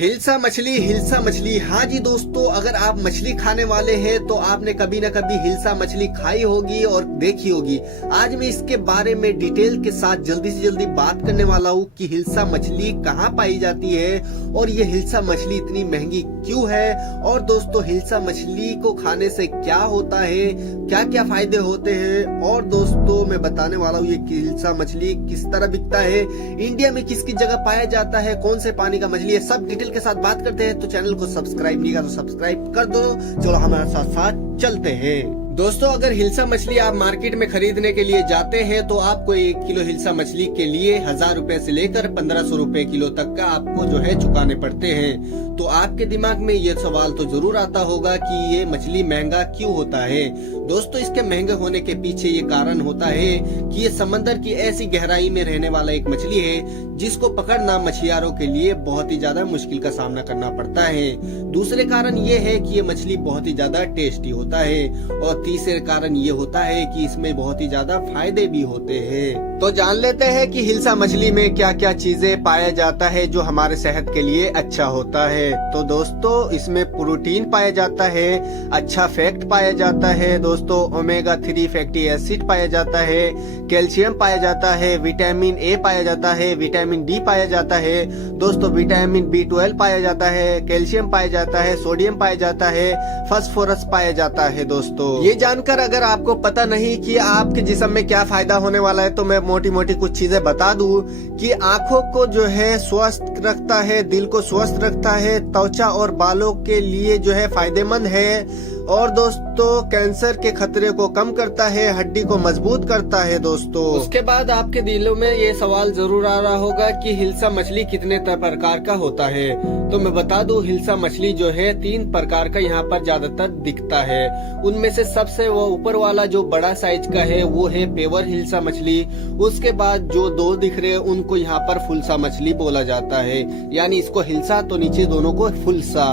हिल्सा मछली। हाँ जी दोस्तों, अगर आप मछली खाने वाले हैं तो आपने कभी न कभी हिल्सा मछली खाई होगी और देखी होगी। आज मैं इसके बारे में डिटेल के साथ जल्दी से जल्दी बात करने वाला हूँ कि हिल्सा मछली कहाँ पाई जाती है और ये हिल्सा मछली इतनी महंगी क्यों है। और दोस्तों, हिल्सा मछली को खाने से क्या होता है, क्या क्या फायदे होते हैं, और दोस्तों मैं बताने वाला हूँ ये हिल्सा मछली किस तरह बिकता है, इंडिया में किस किस जगह पाया जाता है, कौन से पानी का मछली है, सब डिटेल के साथ बात करते हैं। तो चैनल को सब्सक्राइब नहीं किया तो सब्सक्राइब कर दो। चलो हमारे साथ साथ चलते हैं। दोस्तों, अगर हिल्सा मछली आप मार्केट में खरीदने के लिए जाते हैं तो आपको 1 किलो हिल्सा मछली के लिए 1000 रुपए से लेकर 1500 रुपए किलो तक का आपको जो है चुकाने पड़ते हैं। तो आपके दिमाग में ये सवाल तो जरूर आता होगा कि ये मछली महंगा क्यों होता है। दोस्तों, इसके महंगे होने के पीछे ये कारण होता है कि ये समंदर की ऐसी गहराई में रहने वाला एक मछली है जिसको पकड़ना मछुआरों के लिए बहुत ही ज्यादा मुश्किल का सामना करना पड़ता है। दूसरे कारण ये है कि ये मछली बहुत ही ज्यादा टेस्टी होता है, और तीसरे कारण ये होता है कि इसमें बहुत ही ज्यादा फायदे भी होते हैं। तो जान लेते हैं कि हिल्सा मछली में क्या क्या चीजें पाया जाता है जो हमारे सेहत के लिए अच्छा होता है। तो दोस्तों, इसमें प्रोटीन पाया जाता है, अच्छा फैट पाया जाता है, दोस्तों ओमेगा 3 फैटी एसिड पाया जाता है, कैल्शियम पाया जाता है, विटामिन ए पाया जाता है, विटामिन डी पाया जाता है, दोस्तों विटामिन B12 पाया जाता है, कैल्शियम पाया जाता है, सोडियम पाया जाता है, फास्फोरस पाया जाता है। दोस्तों, ये जानकर अगर आपको पता नहीं कि आपके जिस्म में क्या फायदा होने वाला है तो मैं मोटी मोटी कुछ चीजें बता दूं कि आंखों को जो है स्वस्थ रखता है, दिल को स्वस्थ रखता है, त्वचा और बालों के लिए जो है फायदेमंद है, और दोस्तों कैंसर के खतरे को कम करता है, हड्डी को मजबूत करता है। दोस्तों, उसके बाद आपके दिलों में ये सवाल जरूर आ रहा होगा कि हिल्सा मछली कितने प्रकार का होता है। तो मैं बता दूं, हिल्सा मछली जो है 3 प्रकार का यहाँ पर ज्यादातर दिखता है। उनमें से सबसे वो ऊपर वाला जो बड़ा साइज का है वो है पेवर हिल्सा मछली। उसके बाद जो 2 दिख रहे हैं उनको यहाँ पर फुलसा मछली बोला जाता है, यानी इसको हिल्सा तो नीचे दोनों को फुलसा।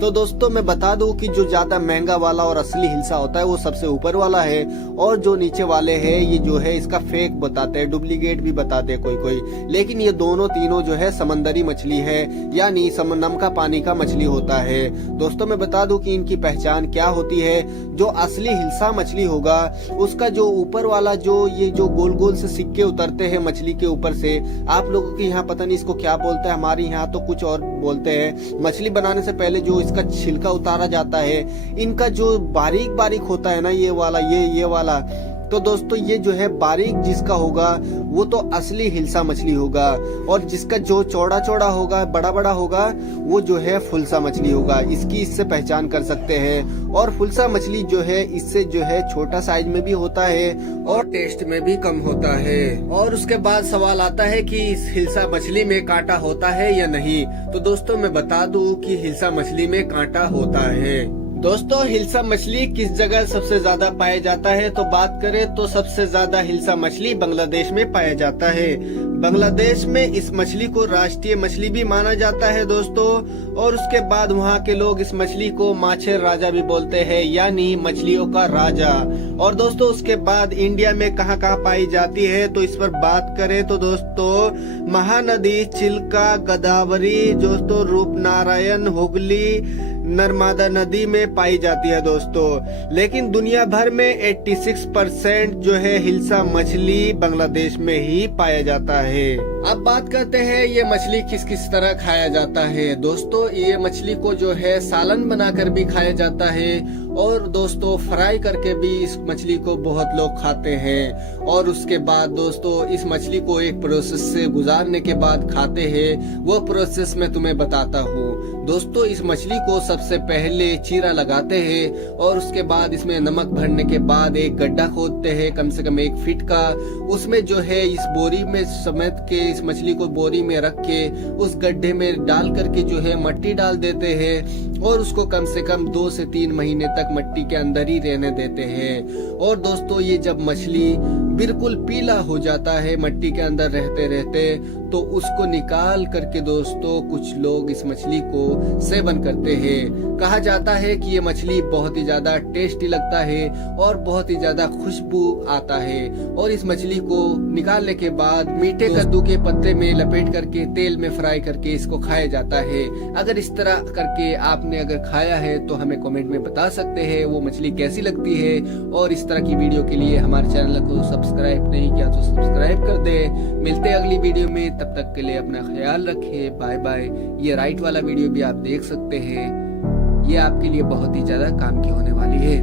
तो दोस्तों मैं बता दूं कि जो ज्यादा महंगा वाला और असली हिल्सा होता है वो सबसे ऊपर वाला है, और जो नीचे वाले हैं ये जो है इसका फेक बताते हैं, डुप्लीकेट भी बताते हैं कोई। लेकिन ये दोनों तीनों जो है समंदरी मछली है, यानी नमका पानी का मछली होता है। दोस्तों मैं बता दूं कि इनकी पहचान क्या होती है। जो असली हिल्सा मछली होगा उसका जो ऊपर वाला ये जो गोल गोल से सिक्के उतरते हैं मछली के ऊपर से, आप लोगों के यहाँ पता नहीं इसको क्या बोलते हैं, हमारे यहाँ तो कुछ और बोलते हैं। मछली बनाने से पहले जो इसका छिलका उतारा जाता है, इनका जो बारीक बारीक होता है ना ये वाला, तो दोस्तों ये जो है बारीक जिसका होगा वो तो असली हिल्सा मछली होगा, और जिसका जो चौड़ा चौड़ा होगा, बड़ा बड़ा होगा, वो जो है फुलसा मछली होगा। इससे पहचान कर सकते हैं। और फुलसा मछली जो है इससे जो है छोटा साइज में भी होता है और टेस्ट में भी कम होता है। और उसके बाद सवाल आता है कि इस हिल्सा मछली में कांटा होता है या नहीं। तो दोस्तों मैं बता दूं कि हिल्सा मछली में कांटा होता है। दोस्तों, हिल्सा मछली किस जगह सबसे ज्यादा पाया जाता है तो बात करें तो सबसे ज्यादा हिल्सा मछली बांग्लादेश में पाया जाता है। बांग्लादेश में इस मछली को राष्ट्रीय मछली भी माना जाता है दोस्तों। और उसके बाद वहाँ के लोग इस मछली को माछेर राजा भी बोलते हैं, यानी मछलियों का राजा। और दोस्तों उसके बाद इंडिया में कहाँ कहाँ पाई जाती है तो इस पर बात करें तो दोस्तों महानदी, चिल्का, गोदावरी, दोस्तों रूपनारायण, हुगली, नर्मदा नदी में पाई जाती है दोस्तों। लेकिन दुनिया भर में 86% जो है हिल्सा मछली बांग्लादेश में ही पाया जाता है। अब बात करते हैं ये मछली किस किस तरह खाया जाता है। दोस्तों ये मछली को जो है सालन बनाकर भी खाया जाता है, और दोस्तों फ्राई करके भी इस मछली को बहुत लोग खाते हैं। और उसके बाद दोस्तों इस मछली को एक प्रोसेस से गुजारने के बाद खाते हैं, वो प्रोसेस मैं तुम्हें बताता हूँ। दोस्तों इस मछली को सबसे पहले चीरा लगाते हैं, और उसके बाद इसमें नमक भरने के बाद एक गड्ढा खोदते हैं कम से कम 1 फीट का। उसमें जो है इस बोरी में समेट के, इस मछली को बोरी में रख के उस गड्ढे में डाल करके जो है मट्टी डाल देते हैं, और उसको कम से कम 2 से 3 महीने तक मट्टी के अंदर ही रहने देते हैं। और दोस्तों ये जब मछली बिल्कुल पीला हो जाता है मट्टी के अंदर रहते रहते, तो उसको निकाल करके दोस्तों कुछ लोग इस मछली को सेवन करते हैं। कहा जाता है कि ये मछली बहुत ही ज्यादा टेस्टी लगता है और बहुत ही ज्यादा खुशबू आता है। और इस मछली को निकालने के बाद मीठे कद्दू के पत्ते में लपेट करके तेल में फ्राई करके इसको खाया जाता है। अगर इस तरह करके आपने अगर खाया है तो हमें कमेंट में बता सकते हैं वो मछली कैसी लगती है। और इस तरह की वीडियो के लिए हमारे चैनल को सब्सक्राइब नहीं किया तो सब्सक्राइब कर दे। मिलते हैं अगली वीडियो में, तब तक के लिए अपना ख्याल रखें। Bye bye. ये राइट वाला वीडियो भी आप देख सकते हैं, ये आपके लिए बहुत ही ज्यादा काम की होने वाली है।